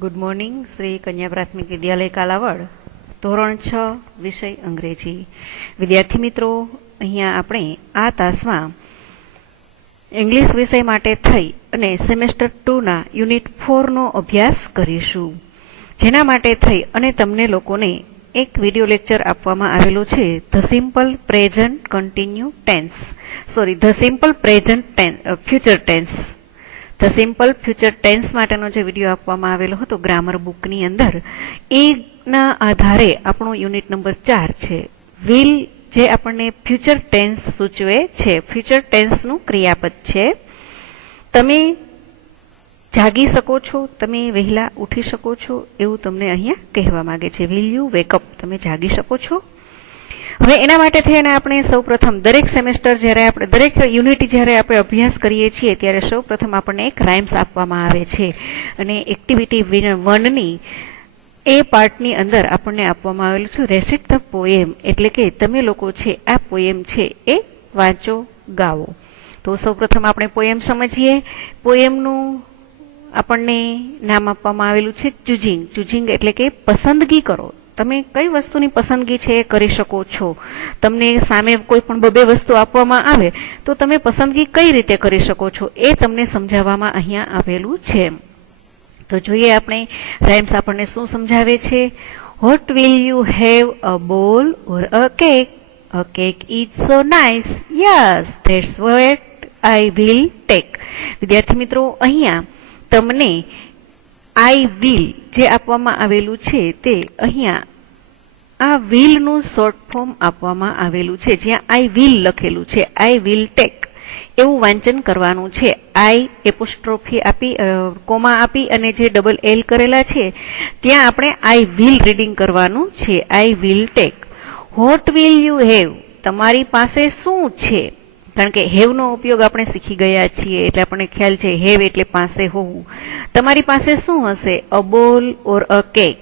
Good morning. Shri કન્યા પ્રાથમિક વિદ્યાલય કાલાવડ, ધોરણ 6, વિષય અંગ્રેજી. વિદ્યાર્થી મિત્રો, અહીંયા આપણે આ તાસમાં ઇંગ્લિશ વિષય માટે થઈ અને સેમેસ્ટર 2ના યુનિટ 4નો અભ્યાસ કરીશું. જેના માટે થઈ અને તમને લોકોને એક વિડિયો લેક્ચર આપવામાં આવેલો છે, the simple present continue tense, the simple present future tense. The simple future tense માટેનો જે વિડીયો આપવામાં આવેલો હતો ગ્રામર બુકની અંદર, એના આધારે આપણું યુનિટ નંબર 4 છે, વિલ, જે આપણને ફ્યુચર ટેન્સ સૂચવે છે. ફ્યુચર ટેન્સનું ક્રિયાપદ છે. તમે જાગી શકો છો, તમે વહેલા ઉઠી શકો છો, એવું તમને અહીંયા કહેવા માંગે છે. વિલ યુ વેકઅપ, તમે જાગી શકો છો. હવે એના માટે થઈને આપણે સૌપ્રથમ દરેક સેમેસ્ટર જ્યારે આપણે દરેક યુનિટ જ્યારે આપણે અભ્યાસ કરીએ છીએ ત્યારે સૌપ્રથમ આપણને એક રાઇમ્સ આપવામાં આવે છે અને એક્ટિવિટી 1ની એ પાર્ટની અંદર આપણને આપવામાં આવેલું છે રેસિટ ધ પોએમ, એટલે કે તમે લોકો છે આ પોએમ છે એ વાંચો, ગાવો. તો સૌપ્રથમ આપણે પોએમ સમજીએ. પોએમનું આપણને નામ આપવામાં આવેલું છે ચૂઝિંગ. ચૂઝિંગ એટલે કે પસંદગી કરો. તમે કઈ વસ્તુની પસંદગી છે એ કરી શકો છો. તમને સામે કોઈ પણ બે વસ્તુ આપવામાં આવે તો તમે પસંદગી કઈ રીતે કરી શકો છો એ તમને સમજાવવામાં અહીંયા આવેલું છે. તો જોઈએ આપણે રાઇમ્સ આપણને શું સમજાવે છે. What will you have, a ball or a cake? A cake is so nice, yes that's what I will take. વિદ્યાર્થી મિત્રો, અહીંયા તમને આઈ વિલ જે આપવામાં આવેલું છે તે અહીંયા આ વિલ નું શોર્ટ ફોર્મ આપવામાં આવેલું છે, જ્યાં આઈ વિલ લખેલું છે, આઈ વિલ ટેક એવું વાંચન કરવાનું છે. આઈ એપોસ્ટ્રોફી આપી, કોમા આપી અને જે ડબલ એલ કરેલા છે ત્યાં આપણે આઈ વિલ રીડિંગ કરવાનું છે. આઈ will tech. Vote will you have, તમારી પાસે શું છે? કારણ કે હેવ નો ઉપયોગ આપણે શીખી ગયા છીએ એટલે આપણને ખ્યાલ છે હેવ એટલે પાસે હોવું. તમારી પાસે શું હશે? અ બોલ ઓર અ કેક,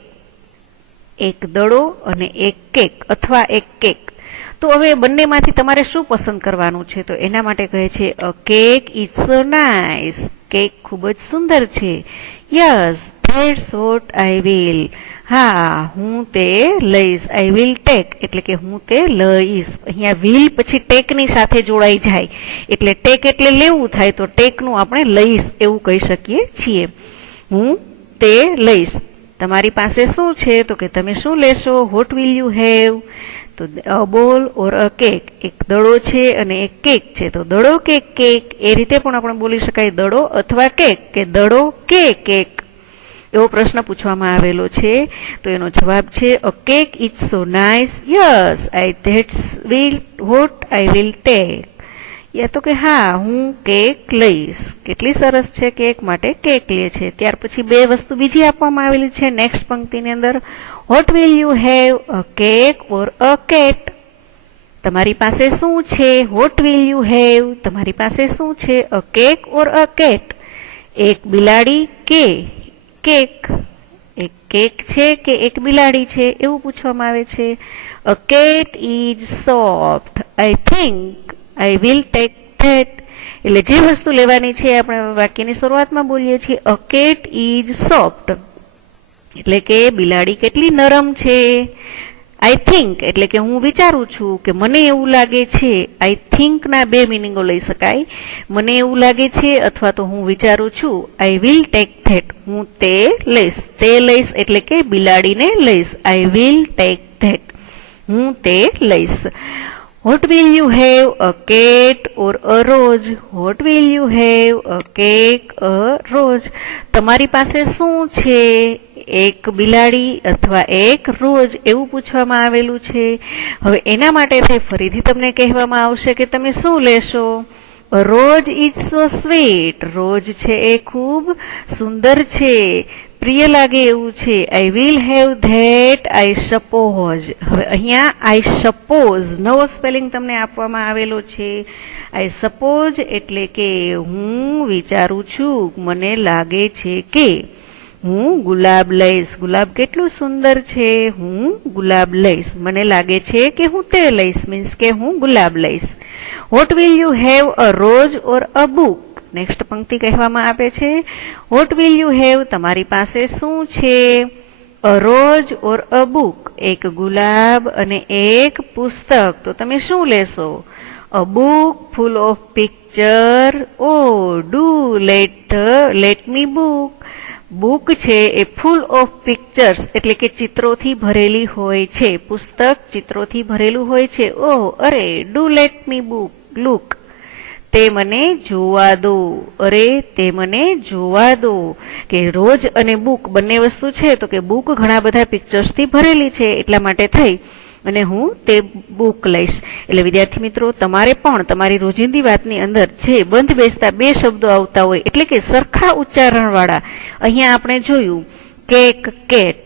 એક દડો અને એક કેક અથવા એક કેક. તો હવે બંનેમાંથી તમારે શું પસંદ કરવાનું છે? તો એના માટે કહે છે a cake is so nice, cake ખૂબ જ સુંદર છે. Yes that's what I will, હા હું તે લઈશ. આઈ વિલ ટેક એટલે કે હું તે લઈશ. અહીંયા વિલ પછી ટેક ની સાથે જોડાઈ જાય એટલે ટેક એટલે લેવું થાય, તો ટેક નું આપણે લઈશ એવું કહી શકીએ છીએ. હું તે લઈશ. તમારી પાસે શું છે? તો કે તમે શું લેશો? Vote will you have? તો અ બોલ ઓર અ કેક, એક દડો છે અને એક કેક છે. તો દડો કે કેક એ રીતે પણ આપણે બોલી શકાય, દડો અથવા કેક, કે દડો કે કેક, એવો પ્રશ્ન પૂછવામાં આવેલો છે. તો એનો જવાબ છે a cake is so nice, yes I that's will what I will take. યા તો કે હા હું કેક લઈશ. કેટલી સરસ છે, કેક માટે કેક લે છે. ત્યાર પછી બે વસ્તુ બીજી આપવામાં આવેલી છે નેક્સ્ટ પંક્તિની અંદર. Vote will you have, a cake or a cat? તમારી પાસે શું છે? વોટ વિલ યુ હેવ, તમારી પાસે શું છે? A cake or a cat, એક બિલાડી કે કેક? એક કેક છે કે એક બિલાડી છે એવું પૂછવામાં આવે છે. A cat is soft, I think I will tech that. એટલે જે વસ્તુ લેવાની છે આપણે વાક્યની શરૂઆતમાં બોલીએ છીએ અ કેટ ઇઝ સોફ્ટ, એટલે કે બિલાડી કેટલી નરમ છે. આઈ થિંક એટલે કે હું વિચારું છું, કે મને એવું લાગે છે. આઈ થિંક ના બે મિનિંગો લઈ શકાય. મને એવું લાગે છે અથવા તો હું વિચારું છું. આઈ વિલ ટેક ધેટ, હું તે લઈશ. તે લઈશ એટલે કે બિલાડીને લઈશ. આઈ વિલ ટેક ધેટ, હું તે લઈશ. Vote will you have, a cat or a rose? Vote will you have, a cake a rose? તમારી પાસે શું છે? એક બિલાડી અથવા એક રોઝ એવું પૂછવામાં આવેલું છે. હવે એના માટે ફરીથી તમને કહેવામાં આવશે કે તમે શું લેશો? Rose is so sweet, rose છે એ ખૂબ સુંદર છે, પ્રિય લાગે એવું છે. I will have that I suppose. હવે અહીંયા આઈ સપોઝ નવો સ્પેલિંગ તમને આપવામાં આવેલો છે. આઈ સપોઝ એટલે કે હું વિચારું છું, મને લાગે છે કે હું ગુલાબ લઈશ. ગુલાબ કેટલું સુંદર છે, હું ગુલાબ લઈશ. મને લાગે છે કે હું તે લઈશ, મીન્સ કે હું ગુલાબ લઈશ. Vote will you have, a rose or a book? Next પંક્તિ કહેવામાં આવે છે વોટ વિલ યુ હેવ, તમારી પાસે શું છે? અ રોઝ ઓર અ બુક, એક ગુલાબ અને એક પુસ્તક, તો તમે શું લેશો? A book full of picture, oh do let me book છે એ ફૂલ ઓફ પિક્ચર્સ એટલે કે ચિત્રોથી ભરેલી હોય છે, પુસ્તક ચિત્રોથી ભરેલું હોય છે. ઓહ અરે ડુ લેટ મી લુક, તે મને જોવા દો, અરે તે મને જોવા દો. કે રોજ અને બુક બંને વસ્તુ છે, તો કે બુક ઘણા બધા પિક્ચર્સથી ભરેલી છે એટલા માટે થઈ અને હું તે બુક લઈશ. એટલે વિદ્યાર્થી મિત્રો, તમારે પણ તમારી રોજિંદી વાતની અંદર જે બંધ બેસતા બે શબ્દો આવતા હોય એટલે કે સરખા ઉચ્ચારણ વાળા, અહીંયા આપણે જોયું કેક, કેટ,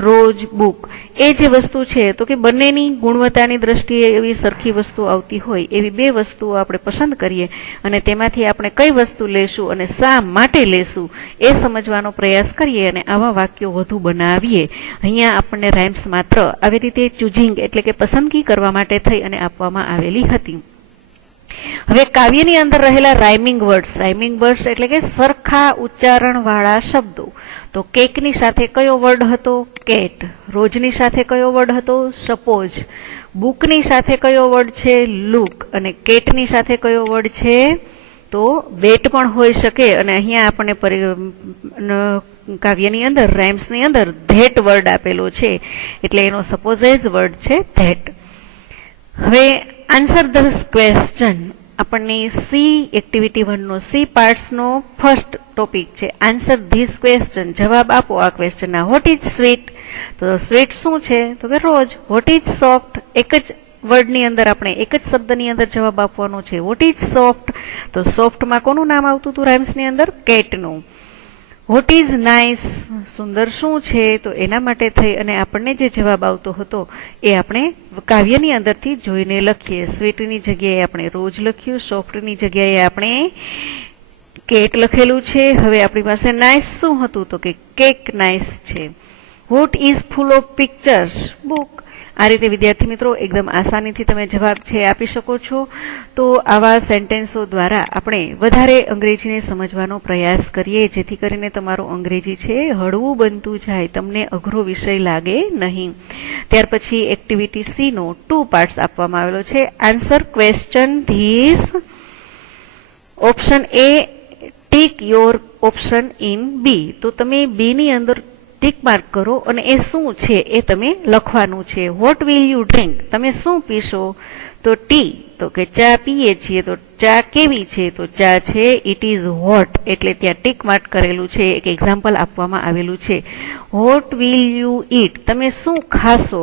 રોજ, બુક, એ જે વસ્તુ છે તો કે બંનેની ગુણવત્તાની દ્રષ્ટિએ એવી સરખી વસ્તુ આવતી હોય એવી બે વસ્તુઓ આપણે પસંદ કરીએ અને તેમાંથી આપણે કઈ વસ્તુ લેશું અને શા માટે લેશું એ સમજવાનો પ્રયાસ કરીએ અને આવા વાક્યો વધુ બનાવીએ. અહીંયા આપણને રાઇમ્સ માત્ર આવી રીતે ચૂઝિંગ એટલે કે પસંદગી કરવા માટે થઈ અને આપવામાં આવેલી હતી. હવે કાવ્યની અંદર રહેલા રાઇમિંગ વર્ડ્સ એટલે કે સરખા ઉચ્ચારણ વાળા શબ્દો. તો કેકની સાથે કયો વર્ડ હતો? કેટ. રોજની સાથે કયો વર્ડ હતો? સપોઝ. બુકની સાથે કયો વર્ડ છે? લુક. અને કેટની સાથે કયો વર્ડ છે? તો બેટ પણ હોઈ શકે અને અહીંયા આપણને કાવ્યની અંદર રાઇમ્સની અંદર ધેટ વર્ડ આપેલો છે એટલે એનો સપોઝેજ વર્ડ છે ધેટ. હવે આન્સર ધ ક્વેશ્ચન આપણને સી એક્ટિવિટી 1 નો સી પાર્ટ્સનો ફર્સ્ટ ટોપિક છે આન્સર ધીસ ક્વેશ્ચન, જવાબ આપો આ ક્વેશ્ચનના. What is sweet? તો સ્વીટ શું છે? તો કે રોજ. What is soft? એક જ વર્ડની અંદર આપણે એક જ શબ્દની અંદર જવાબ આપવાનો છે. What is soft? તો સોફ્ટમાં કોનું નામ આવતું હતું રાઇમ્સની અંદર? કેટનું. What is nice? સુંદર શું છે? તો એના માટે થઈ અને આપણને જે જવાબ આવતો હતો એ આપણે કાવ્યની અંદરથી જોઈને લખીએ. સ્વીટની જગ્યાએ આપણે રોજ લખ્યું, સોફ્ટની જગ્યાએ આપણે કેક લખેલું છે. હવે આપણી પાસે નાઇસ શું હતું? તો કે કેક નાઇસ છે. What is full of pictures? Book. આ રીતે વિદ્યાર્થી મિત્રો એકદમ આસાનીથી તમે જવાબ છે આપી શકો છો. તો આવા સેન્ટેન્સો દ્વારા આપણે વધારે અંગ્રેજીને સમજવાનો પ્રયાસ કરીએ જેથી કરીને તમારું અંગ્રેજી છે હળવું બનતું જાય, તમને અઘરો વિષય લાગે નહીં. ત્યાર પછી એક્ટિવિટી સી નો 2 પાર્ટ્સ આપવામાં આવેલો છે. Answer question this. Option A tick your option in B. તો તમે બી ની અંદર ટીક માર્ક કરો અને એ શું છે એ તમે લખવાનું છે. What will you drink? તમે શું પીશો? તો ટી. તો કે ચા પીએ છીએ, તો ચા કેવી છે? તો ચા છે ઇટ ઇઝ હોટ, એટલે ત્યાં ટીક માર્ક કરેલું છે, એક એક્ઝામ્પલ આપવામાં આવેલું છે. વોટ વિલ યુ ઈટ? તમે શું ખાશો?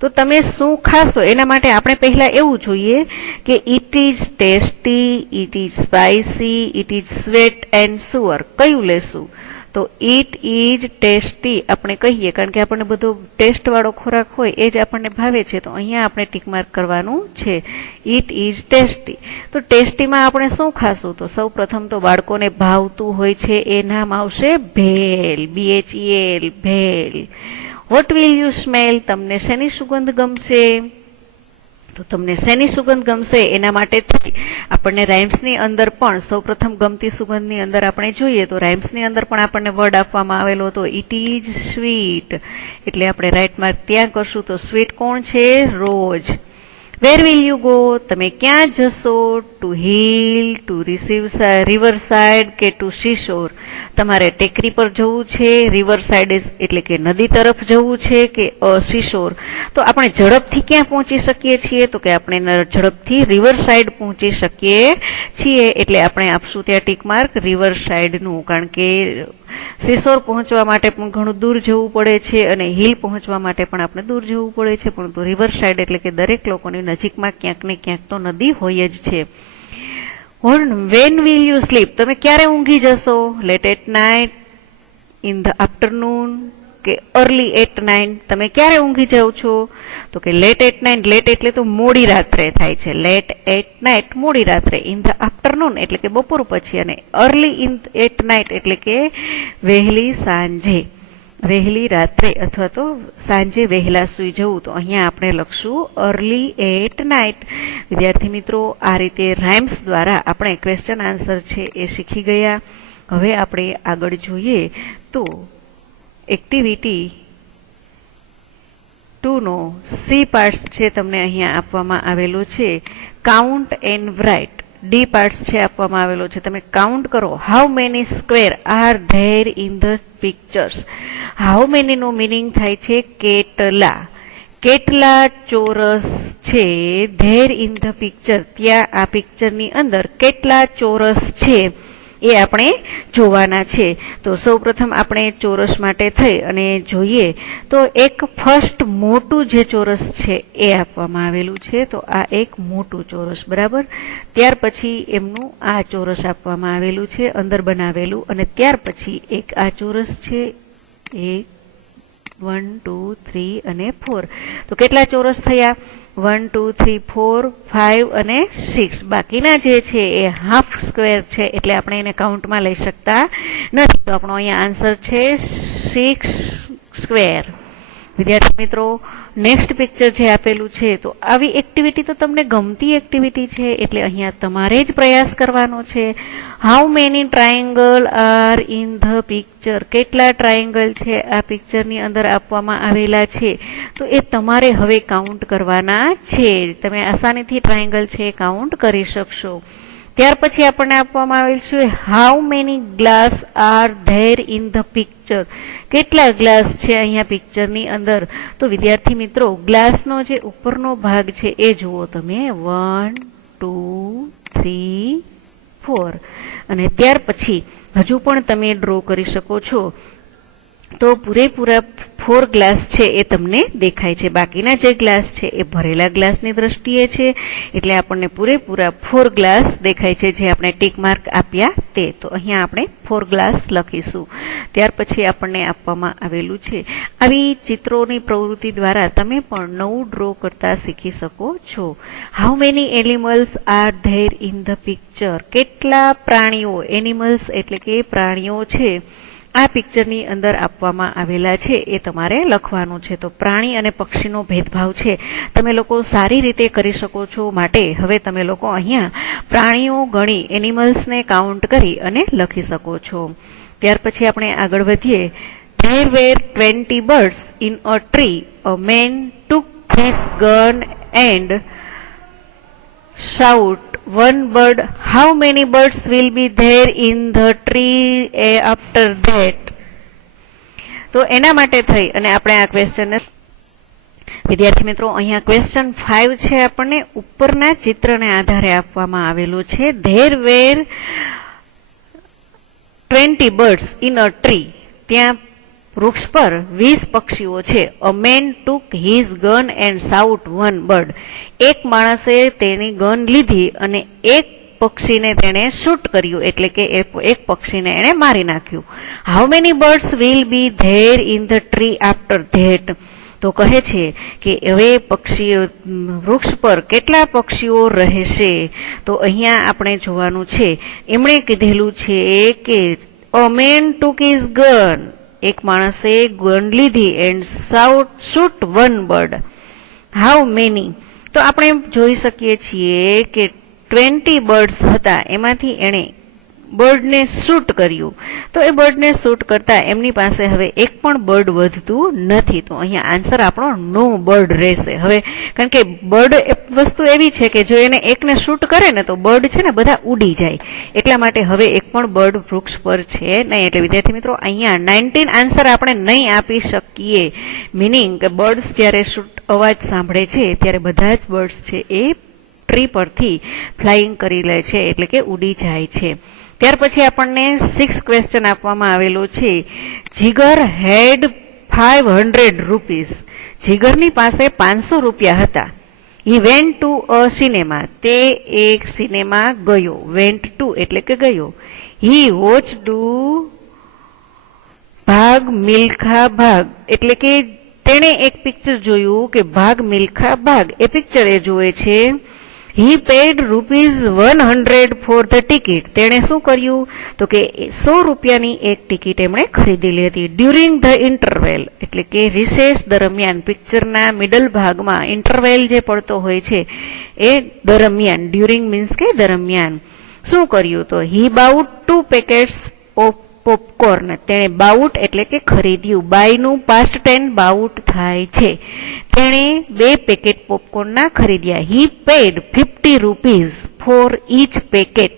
તો તમે શું ખાશો એના માટે આપણે પહેલા એવું જોઈએ કે it is tasty, it is spicy, it is sweet and sour, કયું લેશું? તો ઇટ ઇઝ ટેસ્ટી આપણે કહીએ કારણ કે આપણને બધો ટેસ્ટ વાળો ખોરાક હોય એ જ આપણને ભાવે છે, તો અહીંયા આપણે ટીક માર્ક કરવાનું છે. It is tasty. તો ટેસ્ટીમાં આપણે શું ખાશું? તો સૌ પ્રથમ તો બાળકોને ભાવતું હોય છે એ નામ આવશે bhel, BHEL, bhel. Vote will you smell? તમને શેની સુગંધ ગમશે? તો તમને શેની સુગંધ ગમશે એના માટે આપણને રાઇમ્સની અંદર પણ સૌપ્રથમ ગમતી સુગંધની અંદર આપણે જોઈએ તો રાઇમ્સની અંદર પણ આપણને વર્ડ આપવામાં આવેલો હતો ઇટ ઇઝ સ્વીટ, એટલે આપણે રાઈટ માર્ક ત્યાં કરશું. તો સ્વીટ કોણ છે? Rose. Where will you go? તમે ક્યાં જશો? To hill, to river side કે ટુ સીશોર? તમારે ટેકરી પર જવું છે, રિવર સાઇડ એટલે કે નદી તરફ જવું છે કે સીશોર? તો આપણે ઝડપથી ક્યાં પહોંચી શકીએ છીએ? તો કે આપણે ઝડપથી રિવર સાઇડ પહોંચી શકીએ છીએ, એટલે આપણે આપશું ત્યાં ટીક માર્ક રિવર સાઇડનું, કારણ કે સીશોર પહોંચવા માટે પણ ઘણું દૂર જવું પડે છે અને હિલ પહોંચવા માટે પણ આપણે દૂર જવું પડે છે, પરંતુ રિવર સાઇડ એટલે કે દરેક લોકોની નજીકમાં ક્યાંક ને ક્યાંક તો નદી હોય જ છે. When will you sleep? તમે ક્યારે ઊંઘી જશો? Late at night, in the afternoon કે અર્લી એટ નાઇટ? તમે ક્યારે ઊંઘી જાઓ છો? તો કે લેટ એટ નાઇટ. લેટ એટલે તો મોડી રાત્રે થાય છે, લેટ એટ નાઇટ મોડી રાત્રે. ઇન ધ આફ્ટરનૂન એટલે કે બપોર પછી, અને અર્લી એટ નાઇટ એટલે કે વહેલી સાંજે. વહેલી રાત્રે અથવા તો સાંજે વહેલા સૂઈ જવું. તો અહીંયા આપણે લખશું અર્લી એટ નાઇટ. વિદ્યાર્થી મિત્રો, આ રીતે રાઇમ્સ દ્વારા આપણે ક્વેશ્ચન આન્સર છે એ શીખી ગયા. હવે આપણે આગળ જોઈએ તો એક્ટિવિટી 2 નો સી પાર્ટ્સ છે તમને અહીંયા આપવામાં આવેલો છે. Count and write. The parts છે આપવામાં આવેલો છે. તમે કાઉન્ટ કરો. How many square are there in the pictures. How many નો મિનિંગ થાય છે કેટલા. કેટલા ચોરસ છે ધેર ઇન ધ પિક્ચર. ત્યાં આ પિક્ચરની અંદર કેટલા ચોરસ છે એ આપણે જોવાના છે. તો સૌપ્રથમ આપણે ચોરસ માટે થઈ અને જોઈએ તો એક ફર્સ્ટ મોટું જે ચોરસ છે એ આપવામાં આવેલું છે. તો આ એક મોટું ચોરસ, બરાબર. ત્યાર પછી એમનું આ ચોરસ આપવામાં આવેલું છે અંદર બનાવેલું, અને ત્યાર પછી એક આ ચોરસ છે. 1 2 3 અને 4. તો કેટલા ચોરસ થયા? 1 2 3 4 5 અને 6. બાકીના જે છે એ હાફ સ્ક્વેર છે એટલે આપણે એને કાઉન્ટમાં લઈ શકતા નથી. તો આપણો અહીંયા આન્સર છે 6 સ્ક્વેર. વિદ્યાર્થી મિત્રો, નેક્સ્ટ પિક્ચર જે આપેલું છે તો આવી એક્ટિવિટી તો તમને ગમતી એક્ટિવિટી છે એટલે અહીંયા તમારે જ પ્રયાસ કરવાનો છે. How many triangle are in the picture. કેટલા ટ્રાયેંગલ છે આ પિક્ચરની અંદર આપવામાં આવેલા છે તો એ તમારે હવે કાઉન્ટ કરવાના છે. તમે આસાનીથી ટ્રાયેંગલ છે કાઉન્ટ કરી શકશો. ત્યાર પછી આપણને આપવામાં આવેલ છે how many glass R there in the picture. કેટલા ગ્લાસ છે અહીંયા પિક્ચરની અંદર. તો વિદ્યાર્થી મિત્રો, ગ્લાસનો જે ઉપરનો ભાગ છે એ જુઓ તમે. 1 2 3 4. અને ત્યાર પછી હજુ પણ તમે ડ્રો કરી શકો છો. તો પૂરેપૂરા 4 ગ્લાસ છે એ તમને દેખાય છે. બાકીના જે ગ્લાસ છે એ ભરેલા ગ્લાસની દ્રષ્ટિએ છે એટલે આપણને પૂરેપૂરા 4 ગ્લાસ દેખાય છે જે આપણે ટીક માર્ક આપ્યા તે. તો અહીંયા આપણે 4 ગ્લાસ લખીશું. ત્યાર પછી આપણને આપવામાં આવેલું છે. આવી ચિત્રોની પ્રવૃત્તિ દ્વારા તમે પણ નવું ડ્રો કરતા શીખી શકો છો. How many animals are there in the picture. કેટલા પ્રાણીઓ, એનિમલ્સ એટલે કે પ્રાણીઓ છે આ પિક્ચરની અંદર આપવામાં આવેલા છે એ તમારે લખવાનું છે. તો પ્રાણી અને પક્ષીનો ભેદભાવ છે તમે લોકો સારી રીતે કરી શકો છો. માટે હવે તમે લોકો અહીંયા પ્રાણીઓ ગણી એનિમલ્સને કાઉન્ટ કરી અને લખી શકો છો. ત્યાર પછી આપણે આગળ વધીએ. There were 20 birds in a tree. A man took his gun and shot one bird. How many birds will be there in the tree after that? તો એના માટે થઈ અને આપણે આ ક્વેશ્ચન. વિદ્યાર્થી મિત્રો, અહીંયા ક્વેશ્ચન 5 છે આપણને ઉપરના ચિત્રને આધારે આપવામાં આવેલું છે. There were 20 birds in a tree. ત્યાં વૃક્ષ પર 20 પક્ષીઓ છે. A man took his gun and shot one bird. એક માણસે તેની ગન લીધી અને એક પક્ષીને તેણે શૂટ કર્યું એટલે કે એક પક્ષીને એણે મારી નાખ્યું. How many birds will be there in the tree after that. તો કહે છે કે હવે પક્ષીઓ વૃક્ષ પર કેટલા પક્ષીઓ રહેશે. તો અહીંયા આપણે જોવાનું છે. એમણે કીધેલું છે કે a man took his gun. એક માણસે ગન લીધી and shoot one bird. How many. તો આપણે જોઈ શકીએ છીએ કે 20 બર્ડ્સ હતા એમાંથી એણે બર્ડને શૂટ કર્યું. તો એ બર્ડને શૂટ કરતા એમની પાસે હવે એક પણ બર્ડ વધતું નથી. તો અહીંયા આન્સર આપણો નો બર્ડ રહેશે. હવે કારણ કે બર્ડ વસ્તુ એવી છે કે જો એને એકને શૂટ કરે ને તો બર્ડ છે ને બધા ઉડી જાય. એટલા માટે હવે એક પણ બર્ડ વૃક્ષ પર છે નહીં. એટલે વિદ્યાર્થી મિત્રો, અહીંયા 19 આન્સર આપણે નહીં આપી શકીએ. મિનિંગ કે બર્ડ્સ જ્યારે શૂટ અવાજ સાંભળે છે ત્યારે બધા જ બર્ડ્સ છે એ ટ્રી પરથી ફ્લાઇંગ કરી લે છે એટલે કે ઉડી જાય છે. ત્યાર પછી આપણને 6 ક્વેશ્ચન આપવામાં આવેલો છે. જીગર હેડ 500 રૂપીસ. જીગરની પાસે 500 રૂપિયા હતા. He went to a cinema. તે એક સિનેમા ગયો. વેન્ટ ટુ એટલે કે ગયો. હી વોચડ ભાગ મિલ્ખા ભાગ એટલે કે તેણે એક પિક્ચર જોયું કે ભાગ મિલ્ખા ભાગ. એ પિક્ચર એ જોવે છે. હી પેડ ₹100 ફોર ધ ટિકિટ. તેણે શું કર્યું તો કે 100 રૂપિયાની એક ટિકિટ એમણે ખરીદેલી હતી. ડ્યુરિંગ ધ ઇન્ટરવેલ એટલે કે રિસેસ દરમિયાન, પિક્ચરના મિડલ ભાગમાં ઇન્ટરવેલ જે પડતો હોય છે એ દરમિયાન, ડ્યુરિંગ મીન્સ કે દરમિયાન શું કર્યું તો હી બાઉટ 2 પેકેટ્સ ઓફ પોપકોર્ન. તેણે બાઉટ એટલે કે ખરીદ્યું. બાયનું પાસ્ટ ટેન્સ બાઉટ થાય છે. તેણે 2 પેકેટ પોપકોર્નના ખરીદ્યા. He paid ₹50 for each packet.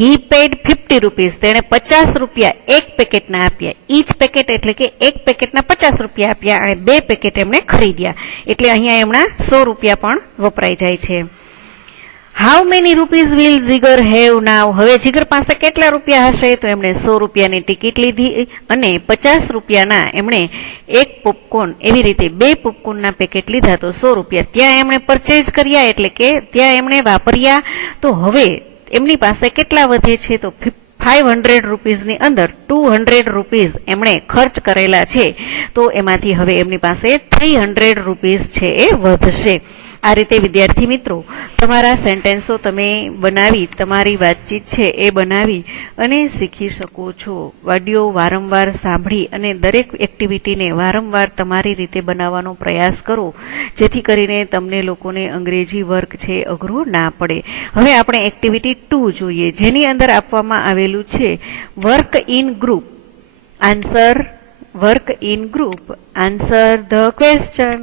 He paid ₹50. તેણે 50 રૂપિયા એક પેકેટના આપ્યા. ઈચ પેકેટ એટલે કે એક પેકેટના 50 રૂપિયા આપ્યા અને 2 પેકેટ એમણે ખરીદ્યા. એટલે અહીંયા એમના 100 રૂપિયા પણ વપરાઈ જાય છે. How many rupees will Jigar have now. હવે જીગર પાસે કેટલા રૂપિયા હશે તો એમણે 100 રૂપિયાની ટિકિટ લીધી અને 50 રૂપિયાના એમણે એક પોપકોર્ન, એવી રીતે 2 પોપકોર્નના પેકેટ લીધા તો 100 રૂપિયા ત્યાં એમણે પરચેઝ કર્યા એટલે કે ત્યાં એમણે વાપર્યા. તો હવે એમની પાસે કેટલા વધે છે તો 500 રૂપીઝની અંદર 200 રૂપીઝ એમણે ખર્ચ કરેલા છે. તો એમાંથી હવે એમની પાસે 300 રૂપીઝ છે એ વધશે. આ રીતે વિદ્યાર્થી મિત્રો તમારા સેન્ટેન્સો તમે બનાવી, તમારી વાતચીત છે એ બનાવી અને શીખી શકો છો. ઓડિયો વારંવાર સાંભળી અને દરેક એક્ટિવિટીને વારંવાર તમારી રીતે બનાવવાનો પ્રયાસ કરો, જેથી કરીને તમને લોકોને અંગ્રેજી વર્ક છે અઘરું ના પડે. હવે આપણે એક્ટિવિટી 2 જોઈએ, જેની અંદર આપવામાં આવેલું છે work in group. Work in group, answer the question.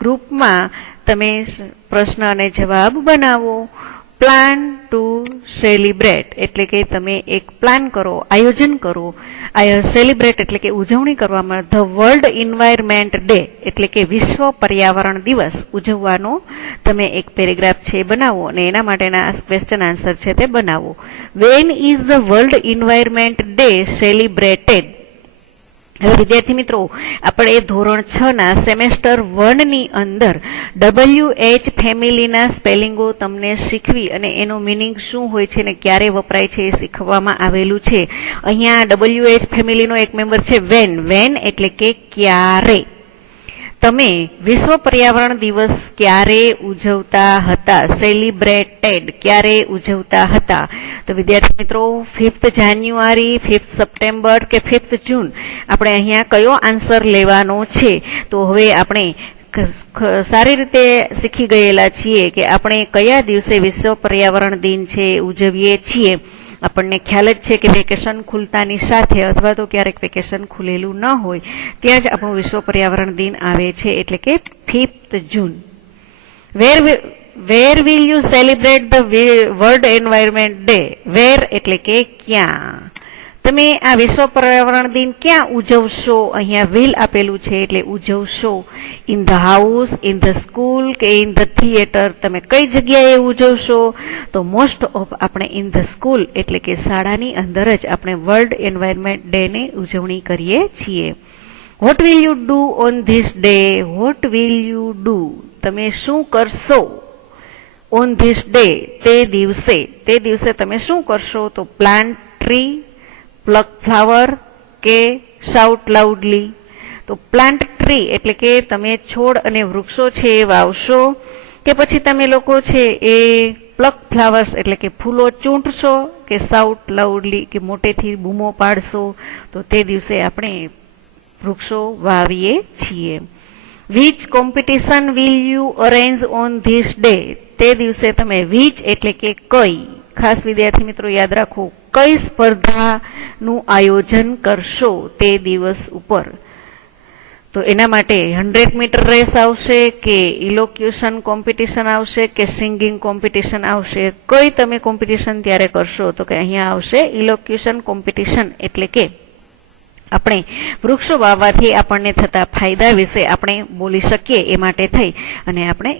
ગ્રુપમાં તમે પ્રશ્ન અને જવાબ બનાવો. પ્લાન ટુ સેલિબ્રેટ એટલે કે તમે એક પ્લાન કરો, આયોજન કરો. સેલિબ્રેટ એટલે કે ઉજવણી કરવામાં. ધ વર્લ્ડ એન્વાયરમેન્ટ ડે એટલે કે વિશ્વ પર્યાવરણ દિવસ ઉજવવાનો તમે એક પેરેગ્રાફ છે બનાવો અને એના માટેના ક્વેશ્ચન આન્સર છે તે બનાવો. When is the world environment day celebrated. હવે વિદ્યાર્થી મિત્રો આપણે ધોરણ 6 ના સેમેસ્ટર 1 ની અંદર WH ફેમિલીના સ્પેલિંગો તમને શીખવી અને એનો મિનિંગ શું હોય છે ને ક્યારે વપરાય છે એ શીખવવામાં આવેલું છે. અહીંયા WH ફેમિલીનો એક મેમ્બર છે વેન. વેન એટલે કે ક્યારે. તમે વિશ્વ પર્યાવરણ દિવસ ક્યારે ઉજવતા હતા? સેલિબ્રેટેડ ક્યારે ઉજવતા હતા? તો વિદ્યાર્થી મિત્રો 5th જાન્યુઆરી, 5th સપ્ટેમ્બર કે 5th જૂન આપણે અહીંયા કયો આન્સર લેવાનો છે? તો હવે આપણે સારી રીતે શીખી ગયેલા છીએ કે આપણે કયા દિવસે વિશ્વ પર્યાવરણ દિન છે ઉજવીએ છીએ. આપણને ખ્યાલ જ છે કે વેકેશન ખુલતાની સાથે અથવા તો ક્યારેક વેકેશન ખુલેલું ન હોય ત્યાં જ આપણું વિશ્વ પર્યાવરણ દિન આવે છે, એટલે કે 5th June. Where will you celebrate the world environment day? Where એટલે કે ક્યાં. તમે આ વિશ્વ પર્યાવરણ દિન ક્યાં ઉજવશો? અહીંયા વિલ આપેલું છે એટલે ઉજવશો. In the house, in the school કે ઇન ધ થિયેટર. તમે કઈ જગ્યાએ ઉજવશો? તો મોસ્ટ ઓફ આપણે ઇન ધ સ્કૂલ એટલે કે શાળાની અંદર જ આપણે વર્લ્ડ એન્વાયરમેન્ટ ડે ની ઉજવણી કરીએ છીએ. Vote will you do on this day? Vote will you do? તમે શું કરશો? ઓન ધીસ ડે તે દિવસે તમે શું કરશો? તો પ્લાન્ટ ટ્રી, પ્લક ફ્લાવર કે શાઉટ લાઉડલી. તો પ્લાન્ટ ટ્રી એટલે કે તમે છોડ અને વૃક્ષો છે એ વાવશો કે પછી તમે લોકો છે એ પ્લક ફ્લાવર્સ એટલે કે ફૂલો ચૂંટશો કે શાઉટ લાઉડલી કે મોટેથી બૂમો પાડશો. તો તે દિવસે આપણે વૃક્ષો વાવીએ છીએ. Which competition will you arrange on this day? તે દિવસે તમે વિચ એટલે કે કઈ, ખાસ વિદ્યાર્થી મિત્રો યાદ રાખો, કઈ સ્પર્ધાનું આયોજન કરશો તે દિવસ ઉપર? તો એના માટે 100 મીટર રેસ આવશે કે ઇલોક્યુશન કોમ્પિટિશન આવશે કે સિંગિંગ કોમ્પિટિશન આવશે? કઈ તમે કોમ્પિટિશન ત્યારે કરશો? તો કે અહીંયા આવશે ઇલોક્યુશન કોમ્પિટિશન. એટલે કે આપણે વૃક્ષો વાવવાથી આપણને થતા ફાયદા વિશે આપણે બોલી શકીએ એ માટે થઈ અને આપણે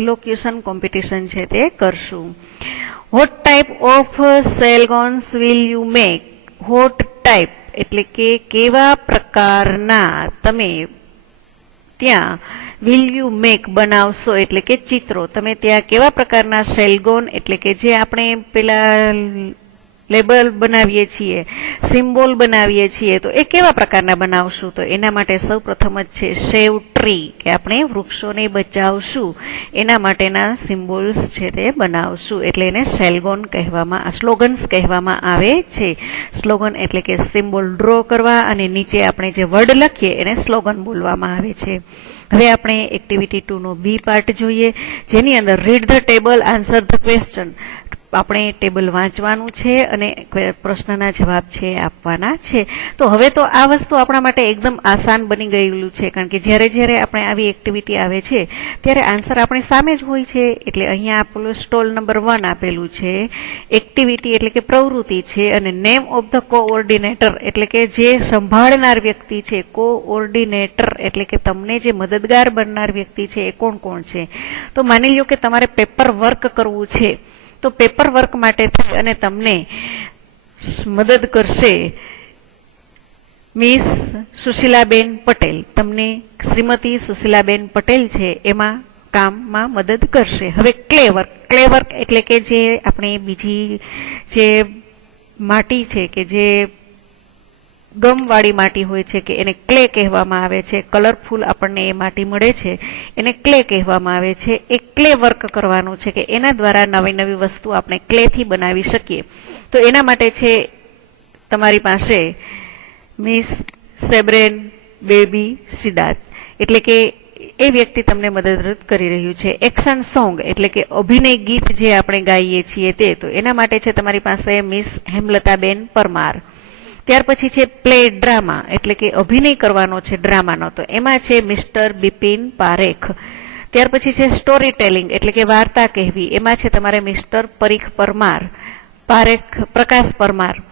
ઇલોક્યુશન કોમ્પિટિશન છે તે કરશું. What type of slogans will you make? What type એટલે કે કેવા પ્રકારના તમે ત્યાં વિલ યુ મેક બનાવશો એટલે કે ચિત્રો. તમે ત્યાં કેવા પ્રકારના સેલગોન એટલે કે જે આપણે પેલા લેબલ બનાવીએ છીએ, સિમ્બોલ બનાવીએ છીએ, તો એ કેવા પ્રકારના બનાવશું? તો એના માટે સૌ પ્રથમ જ છે સેવ ટ્રી, કે આપણે વૃક્ષોને બચાવશું એના માટેના સિમ્બોલ્સ છે તે બનાવશું. એટલે એને સ્લોગન્સ કહેવામાં આવે છે. સ્લોગન એટલે કે સિમ્બોલ ડ્રો કરવા અને નીચે આપણે જે વર્ડ લખીએ એને સ્લોગન બોલવામાં આવે છે. હવે આપણે એક્ટિવિટી 2 નો બી પાર્ટ જોઈએ, જેની અંદર read the table, answer the question. આપણે ટેબલ વાંચવાનું છે અને પ્રશ્નના જવાબ છે આપવાના છે. તો હવે તો આ વસ્તુ આપણા માટે એકદમ આસાન બની ગયેલું છે, કારણ કે જ્યારે આપણે આવી એક્ટિવિટી આવે છે ત્યારે આન્સર આપણી સામે જ હોય છે. એટલે અહીંયા આપેલું સ્ટોલ નંબર 1 આપેલું છે, એક્ટિવિટી એટલે કે પ્રવૃત્તિ છે, અને નેમ ઓફ ધ કોઓર્ડિનેટર એટલે કે જે સંભાળનાર વ્યક્તિ છે, કોઓર્ડિનેટર એટલે કે તમને જે મદદગાર બનનાર વ્યક્તિ છે એ કોણ કોણ છે. તો માની લો કે તમારે પેપર વર્ક કરવું છે, તો પેપર વર્ક માટે થઈ અને તમને મદદ કરશે મિસ સુશીલાબેન પટેલ. તમને શ્રીમતી સુશીલાબેન પટેલ છે એમાં કામમાં મદદ કરશે. હવે ક્લે વર્ક એટલે કે જે આપણે બીજી જે માટી છે કે જે ગમવાળી માટી હોય છે કે એને ક્લે કહેવામાં આવે છે, કલરફુલ આપણને એ માટી મળે છે એને ક્લે કહેવામાં આવે છે. એ ક્લે વર્ક કરવાનું છે કે એના દ્વારા નવી વસ્તુ આપણે ક્લેથી બનાવી શકીએ. તો એના માટે છે તમારી પાસે મિસ સેબ્રેન બેબી સિદ્ધાર્થ, એટલે કે એ વ્યક્તિ તમને મદદરૂપ કરી રહ્યું છે. એક્શન સોંગ એટલે કે અભિનય ગીત જે આપણે ગાઈએ છીએ તે, તો એના માટે છે તમારી પાસે મિસ હેમલતાબેન પરમાર. ત્યાર પછી છે પ્લે ડ્રામા એટલે કે અભિનય કરવાનો છે ડ્રામાનો, તો એમાં છે મિસ્ટર બિપિન પારેખ. ત્યાર પછી છે સ્ટોરી ટેલિંગ એટલે કે વાર્તા કહેવી, એમાં છે તમારે મિસ્ટર પરીખ પરમાર, પ્રકાશ પરમાર.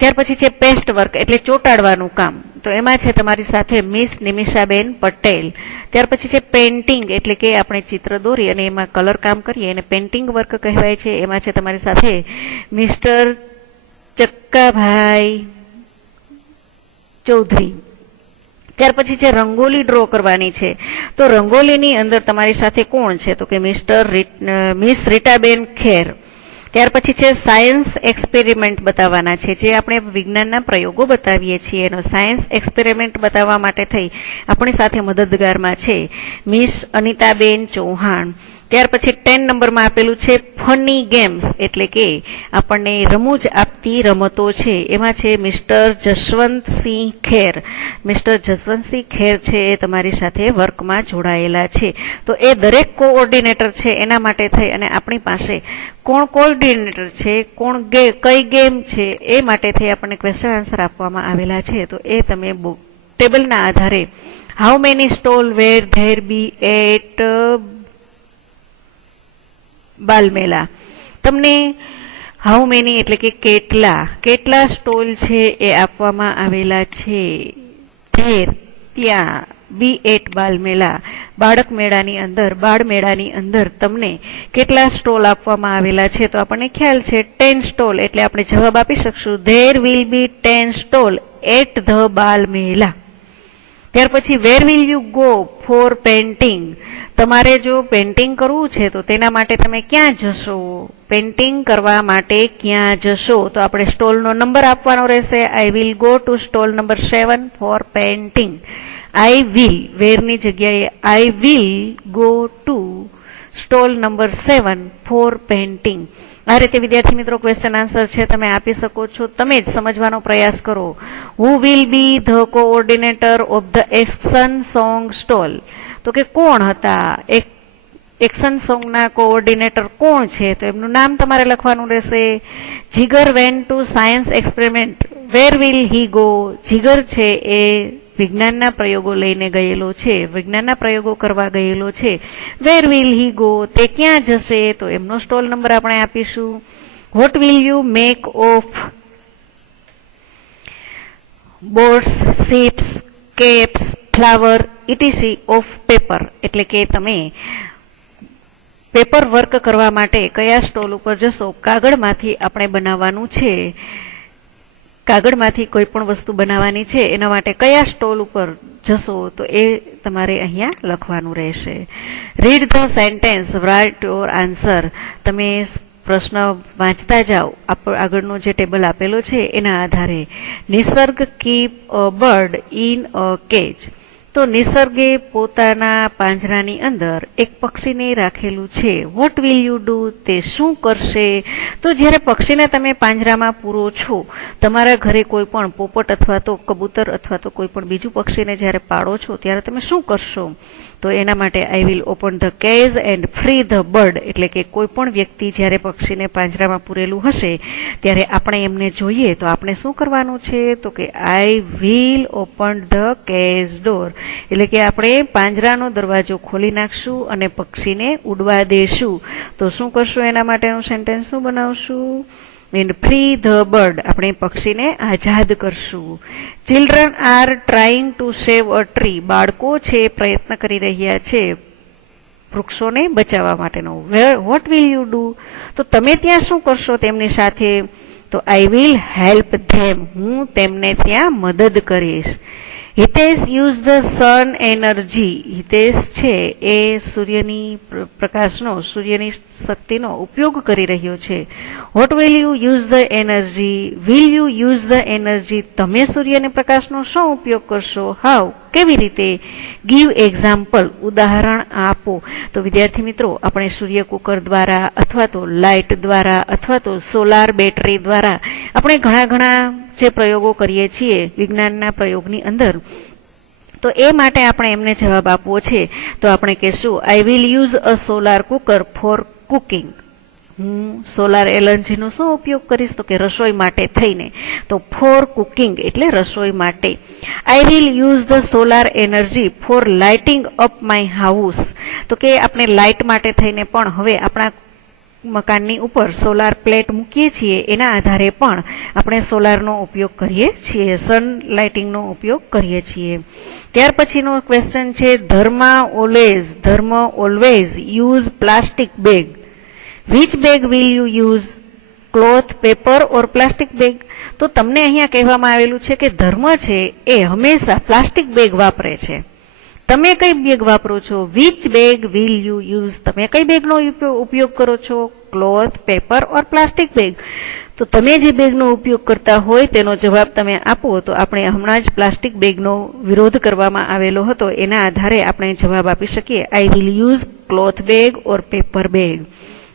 ત્યાર પછી છે પેસ્ટ વર્ક એટલે ચોટાડવાનું કામ, તો એમાં છે તમારી સાથે મિસ નિમિષાબેન પટેલ. ત્યાર પછી છે પેઇન્ટિંગ એટલે કે આપણે ચિત્ર દોરી અને એમાં કલર કામ કરીએ એને પેઇન્ટિંગ વર્ક કહેવાય છે. એમાં છે તમારી સાથે મિસ્ટર ચક્કાભાઈ ચૌધરી. ત્યાર પછી છે રંગોલી ડ્રો કરવાની છે, તો રંગોલીની અંદર તમારી સાથે કોણ છે? તો કે મિસ રીટાબેન ખેર. ત્યાર પછી છે સાયન્સ એક્સપેરિમેન્ટ બતાવવાના છે, જે આપણે વિજ્ઞાનના પ્રયોગો બતાવીએ છીએ એનો સાયન્સ એક્સપેરિમેન્ટ બતાવવા માટે થઈ આપણી સાથે મદદગારમાં છે મિસ અનિતાબેન ચૌહાણ. ત્યાર પછી 10 નંબરમાં આપેલું છે ફની ગેમ્સ એટલે કે આપણને રમૂજ આપતી રમતો છે, એમાં છે મિસ્ટર જસવંતસિંહ ખેર. મિસ્ટર જસવંતસિંહ ખેર છે એ તમારી સાથે વર્કમાં જોડાયેલા છે. તો એ દરેક કોઓર્ડિનેટર છે એના માટે થઈ અને આપણી પાસે કોણ કોઓર્ડિનેટર છે, કઈ ગેમ છે એ માટે થઈ આપણને ક્વેશ્ચન આન્સર આપવામાં આવેલા છે. તો એ તમે ટેબલના આધારે how many stall were there be at Balmela, તમને હાઉ મેની એટલે કે કેટલા સ્ટોલ છે એ આપવામાં આવેલા છે. ત્યાં બી એટ બાલમેલા, બાળ મેળાની અંદર તમને કેટલા સ્ટોલ આપવામાં આવેલા છે? તો આપણને ખ્યાલ છે 10 સ્ટોલ, એટલે આપણે જવાબ આપી શકશું there will be 10 stall at the Balmela. ત્યાર પછી where will you go for painting, તમારે જો પેઇન્ટિંગ કરવું છે તો તેના માટે તમે ક્યાં જશો? પેઇન્ટિંગ કરવા માટે ક્યાં જશો? તો આપણે સ્ટોલનો નંબર આપવાનો રહેશે. I will go to stall number 7 for painting. I will, વેરની જગ્યાએ I will go to stall number 7 for painting. આ રીતે વિદ્યાર્થી મિત્રો ક્વેશ્ચન આન્સર છે તમે આપી શકો છો. તમે જ સમજવાનો પ્રયાસ કરો. Who will be the coordinator of the action song stall, તો કે કોણ હતા એક્શન સોંગના કોઓર્ડિનેટર કોણ છે? તો એમનું નામ તમારે લખવાનું રહેશે. Jigar went to science experiment, where will he go? Jigar છે એ વિજ્ઞાનના પ્રયોગો લઈને ગયેલો છે, વિજ્ઞાનના પ્રયોગો કરવા ગયેલો છે. વેર વિલ હી ગો, તે ક્યાં જશે? તો એમનો સ્ટોલ નંબર આપણે આપીશું. Vote will you make of boats, ships, caps, flower etc of paper, એટલે કે તમે પેપર વર્ક કરવા માટે કયા સ્ટોલ ઉપર જશો? કાગળમાંથી આપણે બનાવવાનું છે, કાગળમાંથી કોઈ પણ વસ્તુ બનાવવાની છે એના માટે કયા સ્ટોલ ઉપર જશો? તો એ તમારે અહીંયા લખવાનું રહેશે. Read the sentence, write your answer. તમે પ્રશ્ન વાંચતા જાઓ. આગળનો જે ટેબલ આપેલો છે એના આધારે Nisarg keep a bird in a cage. તો નિસર્ગે પોતાના પાંજરાની અંદર એક પક્ષીને રાખેલું છે. What will you do? તે શું કરશે? તો જ્યારે પક્ષીને તમે પાંજરામાં પૂરો છો, તમારા ઘરે કોઈ પણ પોપટ અથવા તો કબૂતર અથવા તો કોઈ પણ બીજું પક્ષીને જ્યારે પાડો છો ત્યારે તમે શું કરશો? તો એના માટે I will open the cage and free the bird. એટલે કે કોઈ પણ વ્યક્તિ જ્યારે પક્ષીને પાંજરામાં પૂરેલું હશે ત્યારે આપણે એમને જોઈએ તો આપણે શું કરવાનું છે? તો કે I will open the cage door. એટલે કે આપણે પાંજરાનો દરવાજો ખોલી નાખશું અને પક્ષીને ઉડવા દેશું. તો શું કરશું? એના માટેનું સેન્ટેન્સ શું બનાવશું? And free the bird. આપણે પક્ષીને આઝાદ કરશું. Children are trying to save a tree. બાળકો છે પ્રયત્ન કરી રહ્યા છે વૃક્ષોને બચાવવા માટેનો. Vote will you do? તો તમે ત્યાં શું કરશો તેમની સાથે? તો આઈ વિલ હેલ્પ ધેમ. હું તેમને ત્યાં મદદ કરીશ. Hitesh use the sun energy. Hitesh છે એ સૂર્યની પ્રકાશનો, સૂર્યની શક્તિનો ઉપયોગ કરી રહ્યો છે. What will you use the energy? Will you use the energy? તમે સૂર્યની પ્રકાશનો શું ઉપયોગ કરશો? હાઉ? કેવી રીતે? Give example. ઉદાહરણ આપો. તો વિદ્યાર્થી મિત્રો, આપણે સૂર્ય કુકર દ્વારા અથવા તો લાઇટ દ્વારા અથવા તો સોલાર બેટરી દ્વારા આપણે ઘણા જે પ્રયોગો કરીએ છીએ વિજ્ઞાનના પ્રયોગની અંદર, તો એ માટે આપણે એમને જવાબ આપવો છે. તો આપણે કહેશું I will use a solar cooker for cooking. હું સોલાર એનર્જીનો શું ઉપયોગ કરીશ? તો કે રસોઈ માટે થઈને. તો ફોર કુકિંગ એટલે રસોઈ માટે. આઈ will use the solar energy for lighting up my house. તો કે આપણે લાઇટ માટે થઈને પણ હવે આપણા મકાનની ઉપર સોલાર પ્લેટ મૂકીએ છીએ એના આધારે પણ આપણે સોલારનો ઉપયોગ કરીએ છીએ, સન લાઇટિંગનો ઉપયોગ કરીએ છીએ. ત્યાર પછીનો ક્વેશ્ચન છે ધર્મ always use plastic bag. Which bag will you use? Cloth, paper or plastic bag? તો તમને અહીંયા કહેવામાં આવેલું છે કે ધર્મ છે એ હંમેશા પ્લાસ્ટિક બેગ વાપરે છે. તમે કઈ બેગ વાપરો છો? Which bag will you use? તમે કઈ બેગનો ઉપયોગ કરો છો? ક્લોથ, પેપર ઓર પ્લાસ્ટિક બેગ? તો તમે જે બેગનો ઉપયોગ કરતા હોય તેનો જવાબ તમે આપો. તો આપણે હમણાં જ પ્લાસ્ટિક બેગનો વિરોધ કરવામાં આવેલો હતો એના આધારે આપણે જવાબ આપી શકીએ આઈ will use cloth bag or paper bag.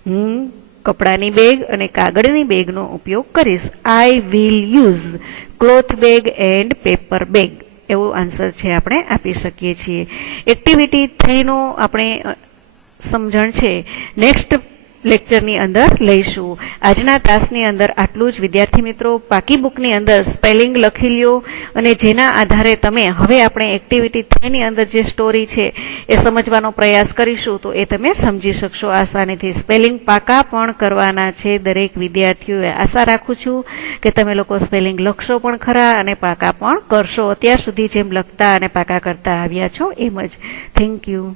હું કપડાની બેગ અને કાગળની બેગનો ઉપયોગ કરીશ. આઈ will use cloth bag and paper bag. એવો આન્સર છે આપણે આપી શકીએ છીએ. એક્ટિવિટી 3 નો આપણે સમજણ છે નેક્સ્ટ લેક્ચરની અંદર લઈશું. આજના તાસની અંદર આટલું જ. વિદ્યાર્થી મિત્રો, પાકી બુકની અંદર સ્પેલિંગ લખી લ્યો અને જેના આધારે તમે હવે આપણે એક્ટિવિટી 3 ની અંદર જે સ્ટોરી છે એ સમજવાનો પ્રયાસ કરીશું તો એ તમે સમજી શકશો આસાનીથી. સ્પેલિંગ પાકા પણ કરવાના છે દરેક વિદ્યાર્થીઓએ. આશા રાખું છું કે તમે લોકો સ્પેલિંગ લખશો પણ ખરા અને પાકા પણ કરશો. અત્યાર સુધી જેમ લખતા અને પાકા કરતા આવ્યા છો એમ જ. Thank you.